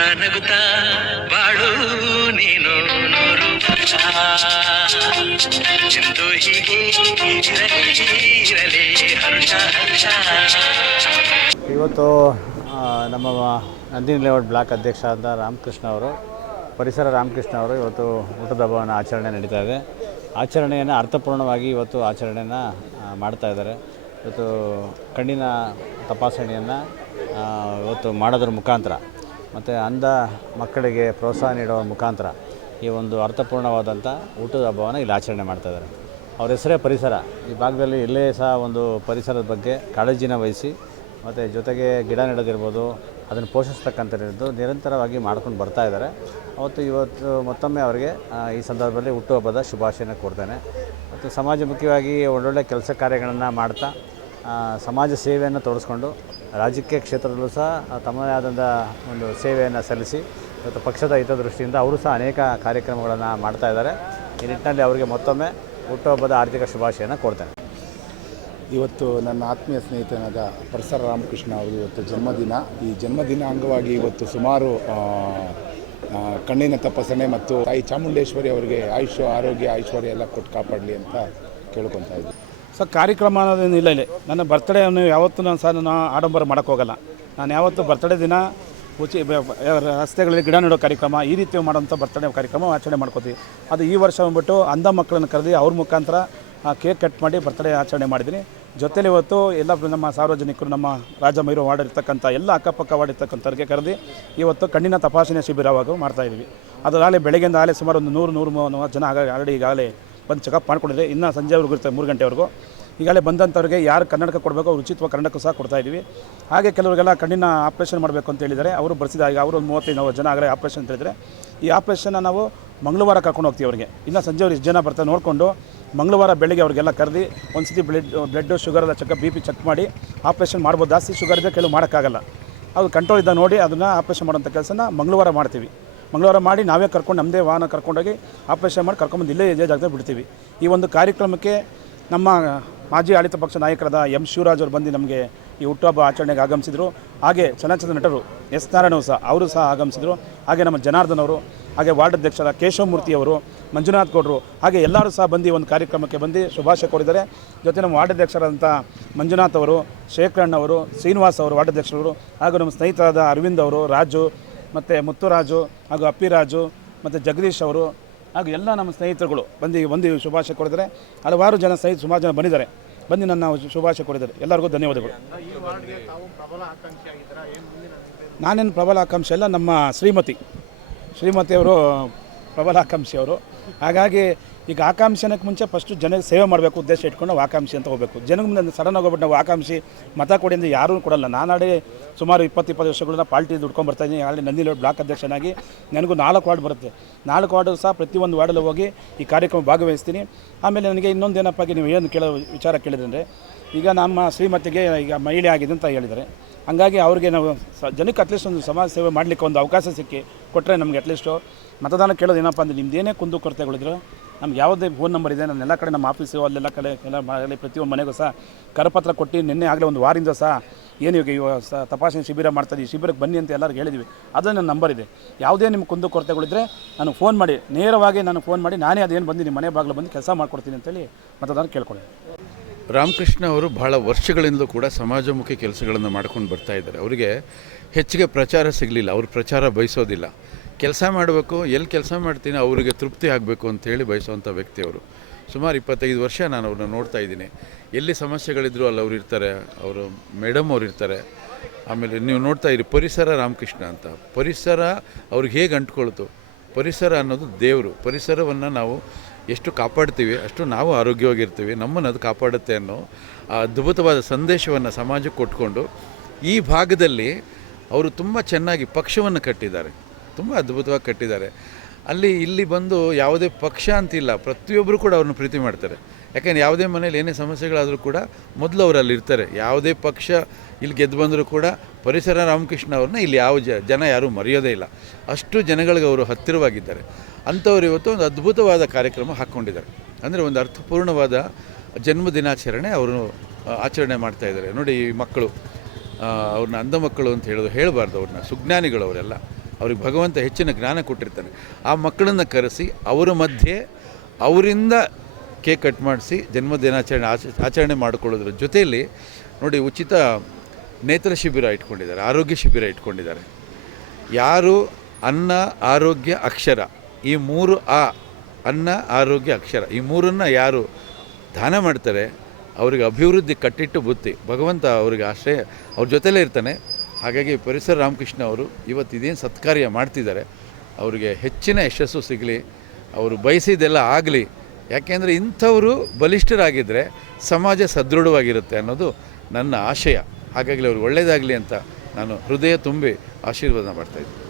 ನಗುತ್ತಾ ನಗುತ್ತಾ ಬಾಳು ನೀನು ನೂರು ವರ್ಷ ಎಂದು ಹೀಗೆ ಇರಲಿ ಹರ್ಷ ಹರ್ಷ. ಇವತ್ತು ನಮ್ಮ ನಂದಿನಿ ಲೇಔಟ್ ಬ್ಲಾಕ್ ಅಧ್ಯಕ್ಷ ಆದ ರಾಮಕೃಷ್ಣ ಅವರು, ಪರಿಸರ ರಾಮಕೃಷ್ಣ ಅವರು ಇವತ್ತು ಊಟದ ಹಬ್ಬವನ್ನು ಆಚರಣೆ ನಡೀತಾ ಇದೆ. ಆಚರಣೆಯನ್ನು ಅರ್ಥಪೂರ್ಣವಾಗಿ ಇವತ್ತು ಆಚರಣೆಯನ್ನು ಮಾಡ್ತಾಯಿದ್ದಾರೆ. ಇವತ್ತು ಕಣ್ಣಿನ ತಪಾಸಣೆಯನ್ನು ಇವತ್ತು ಮಾಡೋದ್ರ ಮುಖಾಂತರ ಮತ್ತು ಅಂಧ ಮಕ್ಕಳಿಗೆ ಪ್ರೋತ್ಸಾಹ ನೀಡುವ ಮುಖಾಂತರ ಈ ಒಂದು ಅರ್ಥಪೂರ್ಣವಾದಂಥ ಊಟದ ಹಬ್ಬವನ್ನು ಇಲ್ಲಿ ಆಚರಣೆ ಮಾಡ್ತಾಯಿದ್ದಾರೆ. ಅವ್ರ ಹೆಸರೇ ಪರಿಸರ. ಈ ಭಾಗದಲ್ಲಿ ಎಲ್ಲೇ ಸಹ ಒಂದು ಪರಿಸರದ ಬಗ್ಗೆ ಕಾಳಜಿನ ವಹಿಸಿ ಮತ್ತು ಜೊತೆಗೆ ಗಿಡ ನೆಡೋದಿರ್ಬೋದು, ಅದನ್ನು ಪೋಷಿಸ್ತಕ್ಕಂಥದ್ದು ನಿರಂತರವಾಗಿ ಮಾಡ್ಕೊಂಡು ಬರ್ತಾಯಿದ್ದಾರೆ. ಇವತ್ತು ಮತ್ತೊಮ್ಮೆ ಅವರಿಗೆ ಈ ಸಂದರ್ಭದಲ್ಲಿ ಹುಟ್ಟುಹಬ್ಬದ ಶುಭಾಶಯನ ಕೋರ್ತೇನೆ. ಮತ್ತು ಸಮಾಜಮುಖಿಯಾಗಿ ಒಳ್ಳೊಳ್ಳೆ ಕೆಲಸ ಕಾರ್ಯಗಳನ್ನು ಮಾಡ್ತಾ ಸಮಾಜ ಸೇವೆಯನ್ನು ತೋರಿಸ್ಕೊಂಡು ರಾಜಕೀಯ ಕ್ಷೇತ್ರದಲ್ಲೂ ಸಹ ತಮ್ಮದೇ ಆದಂಥ ಒಂದು ಸೇವೆಯನ್ನು ಸಲ್ಲಿಸಿ ಇವತ್ತು ಪಕ್ಷದ ಹಿತದೃಷ್ಟಿಯಿಂದ ಅವರು ಸಹ ಅನೇಕ ಕಾರ್ಯಕ್ರಮಗಳನ್ನು ಮಾಡ್ತಾಯಿದ್ದಾರೆ. ಈ ನಿಟ್ಟಿನಲ್ಲಿ ಅವರಿಗೆ ಮತ್ತೊಮ್ಮೆ ಹುಟ್ಟುಹಬ್ಬದ ಆರ್ಥಿಕ ಶುಭಾಶಯನ ಕೋರ್ತೇನೆ. ಇವತ್ತು ನನ್ನ ಆತ್ಮೀಯ ಸ್ನೇಹಿತನಾದ ಪರಿಸರ ರಾಮಕೃಷ್ಣ ಅವರು ಇವತ್ತು ಜನ್ಮದಿನ. ಈ ಜನ್ಮದಿನ ಅಂಗವಾಗಿ ಇವತ್ತು ಸುಮಾರು ಕಣ್ಣಿನ ತಪಾಸಣೆ ಮತ್ತು ತಾಯಿ ಚಾಮುಂಡೇಶ್ವರಿ ಅವರಿಗೆ ಆಯುಷ್ಯ ಆರೋಗ್ಯ ಐಶ್ವರ್ಯ ಎಲ್ಲ ಕೊಟ್ಟು ಕಾಪಾಡಲಿ ಅಂತ ಕೇಳ್ಕೊತಾ ಇದ್ದೆ. ಕಾರ್ಯಕ್ರಮ ಅನ್ನೋದೇನಿಲ್ಲ. ಇಲ್ಲಿ ನನ್ನ ಬರ್ತಡೇಯನ್ನು ಯಾವತ್ತೂ ನಾನು ಆಡಂಬರ ಮಾಡೋಕ್ಕೆ ಹೋಗಲ್ಲ. ನಾನು ಯಾವತ್ತೂ ಬರ್ತಡೇ ದಿನ ರಸ್ತೆಗಳಲ್ಲಿ ಗಿಡ ನೆಡೋ ಕಾರ್ಯಕ್ರಮ, ಈ ರೀತಿ ಮಾಡೋಂಥ ಬರ್ತಡೇ ಕಾರ್ಯಕ್ರಮ ಆಚರಣೆ ಮಾಡ್ಕೋತೀವಿ. ಅದು ಈ ವರ್ಷ ಬಂದ್ಬಿಟ್ಟು ಅಂಧ ಮಕ್ಕಳನ್ನು ಕರೆದು ಅವ್ರ ಮುಖಾಂತರ ಕೇಕ್ ಕಟ್ ಮಾಡಿ ಬರ್ತಡೇ ಆಚರಣೆ ಮಾಡಿದ್ದೀನಿ. ಜೊತೆಲಿ ಇವತ್ತು ಎಲ್ಲ ನಮ್ಮ ಸಾರ್ವಜನಿಕರು, ನಮ್ಮ ರಾಜಮೈರು ವಾರ್ಡ್ ಇರ್ತಕ್ಕಂಥ ಎಲ್ಲ ಅಕ್ಕಪಕ್ಕ ವಾರ್ಡ್ ಇರ್ತಕ್ಕಂಥವ್ರಿಗೆ ಕರೆದು ಇವತ್ತು ಕಣ್ಣಿನ ತಪಾಸಣೆ ಶಿಬಿರವಾಗಿ ಮಾಡ್ತಾಯಿದ್ದೀವಿ. ಅದರಲ್ಲಿ ಬೆಳಗ್ಗೆಯಿಂದ ಆಗಲೇ ಸುಮಾರು ಒಂದು 100-130 ಜನ ಆಲ್ರೆಡಿ ಈಗಾಗಲೇ ಬಂದು ಚೆಕಪ್ ಮಾಡ್ಕೊಂಡಿದ್ದಾರೆ. ಇನ್ನು ಸಂಜೆವರೆಗೂ ಇರ್ತಾರೆ, 3 ಗಂಟೆವರೆಗೂ. ಈಗಾಗಲೇ ಬಂದಂಥವ್ರಿಗೆ ಯಾರು ಕನ್ನಡಕ ಕೊಡಬೇಕು ಅವ್ರು ಉಚಿತವಾಗಿ ಕನ್ನಡಕ್ಕೂ ಸಹ ಕೊಡ್ತಾಯಿದ್ದೀವಿ. ಹಾಗೆ ಕೆಲವರಿಗೆಲ್ಲ ಕಣ್ಣಿನ ಆಪ್ರೇಷನ್ ಮಾಡಬೇಕು ಅಂತ ಹೇಳಿದ್ದಾರೆ. ಅವರು ಬರ್ಸಿದಾಗ ಅವರು ಒಂದು 35 ಜನ ಆಗಲೇ ಆಪ್ರೇಷನ್ ಅಂತ ಹೇಳಿದರೆ, ಈ ಆಪ್ರೇಷನ್ನ ನಾವು ಮಂಗಳವಾರ ಕರ್ಕೊಂಡು ಹೋಗ್ತೀವಿ ಅವರಿಗೆ. ಇನ್ನು ಸಂಜೆವ್ರು ಇಷ್ಟು ಜನ ಬರ್ತಾರೆ ನೋಡಿಕೊಂಡು ಮಂಗಳವಾರ ಬೆಳಗ್ಗೆ ಅವ್ರಿಗೆಲ್ಲ ಕರೆದು ಒಂದು ಸತಿ ಬ್ಲಡ್ಡು ಶುಗರೆಲ್ಲ BP ಚೆಕ್ ಮಾಡಿ ಆಪ್ರೇಷನ್ ಮಾಡ್ಬೋದು. ಜಾಸ್ತಿ ಶುಗರ್ ಇದ್ದರೆ ಕೆಲವು ಮಾಡೋಕ್ಕಾಗಲ್ಲ, ಅದು ಕಂಟ್ರೋಲ್ ಇದ್ದಾಗ ನೋಡಿ ಅದನ್ನು ಆಪ್ರೇಷನ್ ಮಾಡೋಂಥ ಕೆಲಸನ ಮಂಗಳವಾರ ಮಾಡ್ತೀವಿ. ಮಂಗಳವಾರ ಮಾಡಿ ನಾವೇ ಕರ್ಕೊಂಡು ನಮ್ಮದೇ ವಾಹನ ಕರ್ಕೊಂಡೋಗಿ ಆಪ್ರೇಷನ್ ಮಾಡಿ ಕರ್ಕೊಂಬಂದು ಇಲ್ಲೇ ಜಾಗದಲ್ಲಿ ಬಿಡ್ತೀವಿ. ಈ ಒಂದು ಕಾರ್ಯಕ್ರಮಕ್ಕೆ ನಮ್ಮ ಮಾಜಿ ಆಡಳಿತ ಪಕ್ಷ ನಾಯಕರಾದ M. ಶಿವರಾಜ್ ಅವರು ಬಂದು ನಮಗೆ ಈ ಹುಟ್ಟುಹಬ್ಬ ಆಚರಣೆಗೆ ಆಗಮಿಸಿದರು. ಹಾಗೆ ಚಲನಚಿತ್ರ ನಟರು S. ನಾರಾಯಣ ಅವರು ಸಹ ಆಗಮಿಸಿದರು. ಹಾಗೆ ನಮ್ಮ ಜನಾರ್ದನ್ ಅವರು, ಹಾಗೆ ವಾರ್ಡ್ ಅಧ್ಯಕ್ಷರ ಕೇಶವಮೂರ್ತಿ ಅವರು, ಮಂಜುನಾಥ್ ಗೌಡರು, ಹಾಗೆ ಎಲ್ಲರೂ ಸಹ ಬಂದು ಒಂದು ಕಾರ್ಯಕ್ರಮಕ್ಕೆ ಬಂದು ಶುಭಾಶಯ ಕೋರಿದ್ದಾರೆ. ಜೊತೆ ನಮ್ಮ ವಾರ್ಡ್ ಅಧ್ಯಕ್ಷರಾದಂಥ ಮಂಜುನಾಥ್ ಅವರು, ಶೇಖರಣ್ಣ ಅವರು, ಶ್ರೀನಿವಾಸ್ ಅವರು ವಾರ್ಡ್ ಅಧ್ಯಕ್ಷರು, ಹಾಗೂ ನಮ್ಮ ಸ್ನೇಹಿತರಾದ ಅರವಿಂದ್ ಅವರು, ರಾಜು ಮತ್ತು ಮುತ್ತುರಾಜು, ಹಾಗೂ ಅಪ್ಪಿರಾಜು ಮತ್ತು ಜಗದೀಶ್ ಅವರು, ಹಾಗೂ ಎಲ್ಲ ನಮ್ಮ ಸ್ನೇಹಿತರುಗಳು ಬಂದು ಶುಭಾಶಯ ಕೋರಿದ್ದಾರೆ. ಹಲವಾರು ಜನ ಸುಮಾರು ಜನ ಬಂದಿದ್ದಾರೆ, ಬಂದು ನನ್ನ ಶುಭಾಶಯ ಕೋರಿದ್ದಾರೆ. ಎಲ್ಲರಿಗೂ ಧನ್ಯವಾದಗಳು. ನಾನೇನು ಪ್ರಬಲ ಆಕಾಂಕ್ಷೆ ಅಲ್ಲ, ನಮ್ಮ ಶ್ರೀಮತಿಯವರು ಪ್ರಬಲ ಆಕಾಂಕ್ಷಿಯವರು. ಹಾಗಾಗಿ ಈಗ ಆಕಾಂಕ್ಷೆ ಅನ್ನೋಕ್ಕೆ ಮುಂಚೆ ಫಸ್ಟು ಜನಕ್ಕೆ ಸೇವೆ ಮಾಡಬೇಕು ಉದ್ದೇಶ ಇಟ್ಕೊಂಡು ನಾವು ಆಕಾಂಕ್ಷಿ ಅಂತ ಹೋಗಬೇಕು. ಜನಕ್ಕೆ ಮುಂದೆ ಸಡನ್ನಾಗಿ ಹೋಗ್ಬಿಟ್ಟು ನಾವು ಆಕಾಂಕ್ಷಿ ಮತ ಕೊಡಿ ಅಂದರೆ ಯಾರೂ ಕೊಡಲ್ಲ. ನಾನಾಡಿ ಸುಮಾರು 20 ವರ್ಷಗಳನ್ನ ಪಾರ್ಟಿ ದುಡ್ಕೊಂಡು ಬರ್ತಾಯಿದ್ದೀನಿ. ಅಲ್ಲಿ ನಂದಿನಿ ಲೇಔಟ್ ಬ್ಲಾಕ್ ಅಧ್ಯಕ್ಷನಾಗಿ ನನಗೂ 4 ವಾರ್ಡ್ ಬರುತ್ತೆ. 4 ವಾರ್ಡು ಸಹ ಪ್ರತಿಯೊಂದು ವಾರ್ಡಲ್ಲಿ ಹೋಗಿ ಈ ಕಾರ್ಯಕ್ರಮ ಭಾಗವಹಿಸ್ತೀನಿ. ಆಮೇಲೆ ನನಗೆ ಇನ್ನೊಂದೇನಪ್ಪ, ನೀವು ಏನು ವಿಚಾರ ಕೇಳಿದ್ರೆ, ಈಗ ನಮ್ಮ ಶ್ರೀಮತಿಗೆ ಈಗ ಮಹಿಳೆ ಆಗಿದೆ ಅಂತ ಹೇಳಿದ್ದಾರೆ. ಹಂಗಾಗಿ ಅವ್ರಿಗೆ ನಾವು ಜನಕ್ಕೆ ಅಟ್ಲೀಸ್ಟ್ ಒಂದು ಸಮಾಜ ಸೇವೆ ಮಾಡಲಿಕ್ಕೆ ಒಂದು ಅವಕಾಶ ಸಿಕ್ಕಿ ಕೊಟ್ಟರೆ ನಮಗೆ ಅಟ್ಲೀಸ್ಟು ಮತದಾನ ಕೇಳೋದು ಏನಪ್ಪ ಅಂದರೆ, ನಿಮ್ಮದೇನೇ ಕುಂದುಕೊರತೆಗಳಿದ್ರು ನಮ್ಗೆ ಯಾವುದೇ ಫೋನ್ ನಂಬರ್ ಇದೆ, ನಾನು ಎಲ್ಲ ಕಡೆ ನಮ್ಮ ಆಫೀಸು ಅಲ್ಲೆಲ್ಲ ಕಡೆ ಎಲ್ಲ ಮಾಡಲಿ ಪ್ರತಿಯೊಂದು ಮನೆಗೂ ಸಹ ಕರಪತ್ರ ಕೊಟ್ಟು ನಿನ್ನೆ ಆಗಲೇ ಒಂದು ವಾರದಿಂದ ಸಹ ಏನು ಈಗ ತಪಾಸಣೆ ಶಿಬಿರ ಮಾಡ್ತಾರೆ, ಈ ಶಿಬಿರಕ್ಕೆ ಬನ್ನಿ ಅಂತ ಎಲ್ಲರಿಗೂ ಹೇಳಿದ್ವಿ. ಅದರಲ್ಲಿ ನನ್ನ ನಂಬರ್ ಇದೆ. ಯಾವುದೇ ನಿಮ್ಮ ಕುಂದುಕೊರತೆಗಳಿದ್ದರೆ ನನಗೆ ಫೋನ್ ಮಾಡಿ, ನೇರವಾಗಿ ನಾನು ಫೋನ್ ಮಾಡಿ ನಾನೇ ಅದೇನು ಬಂದು ನಿಮ್ಮ ಮನೆ ಬಾಗಿಲು ಬಂದು ಕೆಲಸ ಮಾಡಿಕೊಡ್ತೀನಿ ಅಂತೇಳಿ ಮತದಾನ ಕೇಳ್ಕೊಳ್ಳಿ. ರಾಮಕೃಷ್ಣ ಅವರು ಬಹಳ ವರ್ಷಗಳಿಂದಲೂ ಕೂಡ ಸಮಾಜಮುಖಿ ಕೆಲಸಗಳನ್ನು ಮಾಡ್ಕೊಂಡು ಬರ್ತಾ ಇದ್ದಾರೆ. ಅವರಿಗೆ ಹೆಚ್ಚಿಗೆ ಪ್ರಚಾರ ಸಿಗಲಿಲ್ಲ, ಅವರು ಪ್ರಚಾರ ಬಯಸೋದಿಲ್ಲ. ಕೆಲಸ ಮಾಡಬೇಕು, ಎಲ್ಲಿ ಕೆಲಸ ಮಾಡ್ತೀನಿ ಅವರಿಗೆ ತೃಪ್ತಿ ಆಗಬೇಕು ಅಂತೇಳಿ ಬಯಸುವಂಥ ವ್ಯಕ್ತಿಯವರು. ಸುಮಾರು 25 ವರ್ಷ ನಾನು ಅವ್ರನ್ನ ನೋಡ್ತಾ ಇದ್ದೀನಿ. ಎಲ್ಲಿ ಸಮಸ್ಯೆಗಳಿದ್ರು ಅಲ್ಲಿ ಅವ್ರು ಇರ್ತಾರೆ, ಅವರು ಮೇಡಮ್ ಅವ್ರು ಇರ್ತಾರೆ. ಆಮೇಲೆ ನೀವು ನೋಡ್ತಾ ಇರಿ ಪರಿಸರ ರಾಮಕೃಷ್ಣ ಅಂತ. ಪರಿಸರ ಅವ್ರಿಗೆ ಹೇಗೆ ಅಂಟ್ಕೊಳ್ತು, ಪರಿಸರ ಅನ್ನೋದು ದೇವರು. ಪರಿಸರವನ್ನು ನಾವು ಎಷ್ಟು ಕಾಪಾಡ್ತೀವಿ ಅಷ್ಟು ನಾವು ಆರೋಗ್ಯವಾಗಿರ್ತೀವಿ, ನಮ್ಮನ್ನು ಅದು ಕಾಪಾಡುತ್ತೆ ಅನ್ನೋ ಅದ್ಭುತವಾದ ಸಂದೇಶವನ್ನು ಸಮಾಜಕ್ಕೆ ಕೊಟ್ಕೊಂಡು ಈ ಭಾಗದಲ್ಲಿ ಅವರು ತುಂಬ ಚೆನ್ನಾಗಿ ಪಕ್ಷವನ್ನು ಕಟ್ಟಿದ್ದಾರೆ, ತುಂಬ ಅದ್ಭುತವಾಗಿ ಕಟ್ಟಿದ್ದಾರೆ. ಇಲ್ಲಿ ಬಂದು ಯಾವುದೇ ಪಕ್ಷ ಅಂತಿಲ್ಲ, ಪ್ರತಿಯೊಬ್ಬರು ಕೂಡ ಅವ್ರನ್ನ ಪ್ರೀತಿ ಮಾಡ್ತಾರೆ. ಯಾಕೆಂದರೆ ಯಾವುದೇ ಮನೇಲಿ ಏನೇ ಸಮಸ್ಯೆಗಳಾದರೂ ಕೂಡ ಮೊದಲು ಅವರು ಅಲ್ಲಿ ಇರ್ತಾರೆ. ಯಾವುದೇ ಪಕ್ಷ ಇಲ್ಲಿ ಗೆದ್ದು ಬಂದರೂ ಕೂಡ ಪರಿಸರ ರಾಮಕೃಷ್ಣ ಅವ್ರನ್ನ ಇಲ್ಲಿ ಯಾವ ಜನ ಯಾರೂ ಮರೆಯೋದೇ ಇಲ್ಲ. ಅಷ್ಟು ಜನಗಳಿಗೆ ಅವರು ಹತ್ತಿರವಾಗಿದ್ದಾರೆ. ಅಂಥವ್ರು ಇವತ್ತು ಒಂದು ಅದ್ಭುತವಾದ ಕಾರ್ಯಕ್ರಮ ಹಾಕ್ಕೊಂಡಿದ್ದಾರೆ. ಅಂದರೆ ಒಂದು ಅರ್ಥಪೂರ್ಣವಾದ ಜನ್ಮದಿನಾಚರಣೆ ಅವರು ಆಚರಣೆ ಮಾಡ್ತಾಯಿದ್ದಾರೆ. ನೋಡಿ, ಈ ಮಕ್ಕಳು ಅವ್ರನ್ನ ಅಂಧ ಮಕ್ಕಳು ಅಂತ ಹೇಳಬಾರ್ದು, ಅವ್ರನ್ನ ಸುಜ್ಞಾನಿಗಳು ಅವರೆಲ್ಲ. ಅವ್ರಿಗೆ ಭಗವಂತ ಹೆಚ್ಚಿನ ಜ್ಞಾನ ಕೊಟ್ಟಿರ್ತಾನೆ. ಆ ಮಕ್ಕಳನ್ನು ಕರೆಸಿ ಅವರ ಮಧ್ಯೆ ಅವರಿಂದ ಕೇಕ್ ಕಟ್ ಮಾಡಿಸಿ ಜನ್ಮದಿನಾಚರಣೆ ಆಚರಣೆ ಮಾಡಿಕೊಳ್ಳೋದ್ರ ಜೊತೆಯಲ್ಲಿ ನೋಡಿ, ಉಚಿತ ನೇತ್ರ ಶಿಬಿರ ಇಟ್ಕೊಂಡಿದ್ದಾರೆ, ಆರೋಗ್ಯ ಶಿಬಿರ ಇಟ್ಕೊಂಡಿದ್ದಾರೆ. ಯಾರು ಅನ್ನ, ಆರೋಗ್ಯ, ಅಕ್ಷರ, ಈ 3 ಅನ್ನ, ಆರೋಗ್ಯ, ಅಕ್ಷರ, ಈ 3ನ್ನು ಯಾರು ದಾನ ಮಾಡ್ತಾರೆ ಅವರಿಗೆ ಅಭಿವೃದ್ಧಿ ಕಟ್ಟಿಟ್ಟು ಬುತ್ತಿ, ಭಗವಂತ ಅವರಿಗೆ ಆಶ್ರಯ ಅವ್ರ ಜೊತೆಲೇ ಇರ್ತಾನೆ. ಹಾಗಾಗಿ ಪರಿಸರ ರಾಮಕೃಷ್ಣ ಅವರು ಇವತ್ತು ಇದೇನು ಸತ್ಕಾರ್ಯ ಮಾಡ್ತಿದ್ದಾರೆ ಅವರಿಗೆ ಹೆಚ್ಚಿನ ಯಶಸ್ಸು ಸಿಗಲಿ, ಅವರು ಬಯಸಿದ್ದೆಲ್ಲ ಆಗಲಿ. ಯಾಕೆಂದರೆ ಇಂಥವರು ಬಲಿಷ್ಠರಾಗಿದ್ದರೆ ಸಮಾಜ ಸದೃಢವಾಗಿರುತ್ತೆ ಅನ್ನೋದು ನನ್ನ ಆಶಯ. ಹಾಗಾಗಿ ಅವ್ರಿಗೆ ಒಳ್ಳೆಯದಾಗಲಿ ಅಂತ ನಾನು ಹೃದಯ ತುಂಬಿ ಆಶೀರ್ವಾದ ಮಾಡ್ತಾಯಿದ್ದೀನಿ.